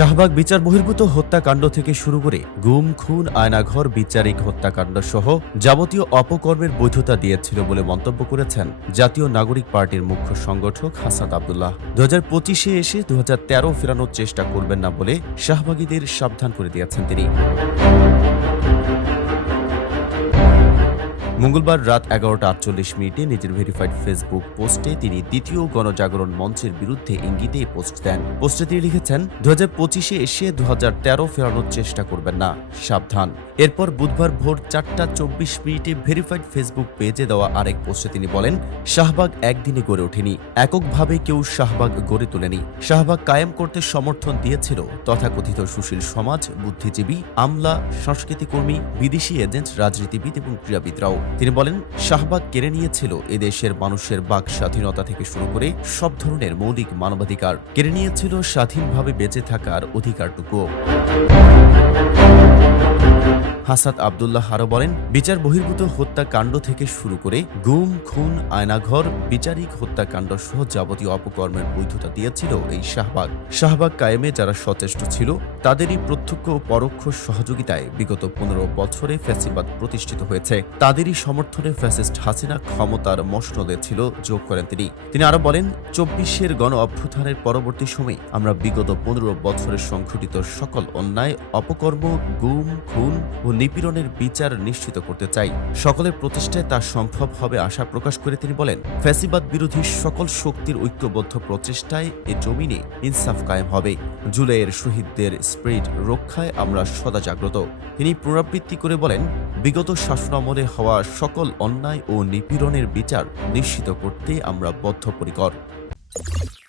শাহবাগ বিচার বহির্ভূত হত্যাকাণ্ড থেকে শুরু করে গুম, খুন, আয়নাঘর, বিচারিক হত্যাকাণ্ড সহ যাবতীয় অপকর্মের বৈধতা দিয়েছিল বলে মন্তব্য করেছেন জাতীয় নাগরিক পার্টির মুখ্য সংগঠক হাসাদ আবদুল্লাহ। দু হাজার পঁচিশে এসে দু হাজার তেরো ফেরানোর চেষ্টা করবেন না বলে শাহবাগীদের সাবধান করে দিয়েছেন তিনি। মঙ্গলবার রাত এগারোটা আটচল্লিশ মিনিটে নিজের ভেরিফাইড ফেসবুক পোস্টে তিনি দ্বিতীয় গণজাগরণ মঞ্চের বিরুদ্ধে ইঙ্গিতে পোস্ট দেন। পোস্টে তিনি লিখেছেন দু হাজার পঁচিশে এসে দু হাজার তেরো ফেরানোর চেষ্টা করবেন না। সাবধান। এরপর বুধবার ভোর চারটা চব্বিশ মিনিটে ভেরিফাইড ফেসবুক পেজে দেওয়া আরেক পোস্টে তিনি বলেন, শাহবাগ একদিনে গড়ে ওঠেনি। এককভাবে কেউ শাহবাগ গড়ে তোলেনি। শাহবাগ কায়েম করতে সমর্থন দিয়েছিল তথাকথিত সুশীল সমাজ, বুদ্ধিজীবী, আমলা, সংস্কৃতিকর্মী, বিদেশি এজেন্ট, রাজনীতিবিদ এবং ক্রীড়াবিদরাও। তিনি বলেন, শাহবাগ কেড়ে নিয়েছিল এদেশের মানুষের বাক স্বাধীনতা থেকে শুরু করে সব ধরনের মৌলিক মানবাধিকার। কেড়ে নিয়েছিল স্বাধীনভাবে বেঁচে থাকার অধিকারটুকুও। হাসাদ আবদুল্লাহ আরও বলেন, বিচার বহির্ভূত হত্যাকাণ্ড থেকে শুরু করে গুম, খুন, আয়নাঘর, বিচারিক হত্যাকাণ্ড সহ যাবতীয় অপকর্মের বৈধতা দিয়েছিল এই শাহবাগ। শাহবাগ কায়েমে যারা সচেষ্ট ছিল, তাদেরই প্রত্যক্ষ ও পরোক্ষ সহযোগিতায় বিগত পনেরো বছরে ফ্যাসিবাদ প্রতিষ্ঠিত হয়েছে। তাদেরই সমর্থনে ফ্যাসিস্ট হাসিনা ক্ষমতার মসনদে ছিল, যোগ করেন তিনি। তিনি আরও বলেন চব্বিশের গণ অভ্যুত্থানের পরবর্তী সময়ে আমরা বিগত পনেরো বছরে সংঘটিত সকল অন্যায়, অপকর্ম, গুম, খুন ও নিপীড়নের বিচার নিশ্চিত করতে চাই। সকলের প্রচেষ্টায় তা সম্ভব হবে আশা প্রকাশ করে তিনি বলেন, ফ্যাসিবাদ বিরোধী সকল শক্তির ঐক্যবদ্ধ প্রচেষ্টায় এ জমিনে ইনসাফ কায়েম হবে। জুলাইয়ের শহীদদের স্প্রিট রক্ষায় আমরা সদা জাগ্রত। তিনি পুনরাবৃত্তি করে বলেন, বিগত শাসনামলে হওয়া সকল অন্যায় ও নিপীড়নের বিচার নিশ্চিত করতে আমরা বদ্ধপরিকর। you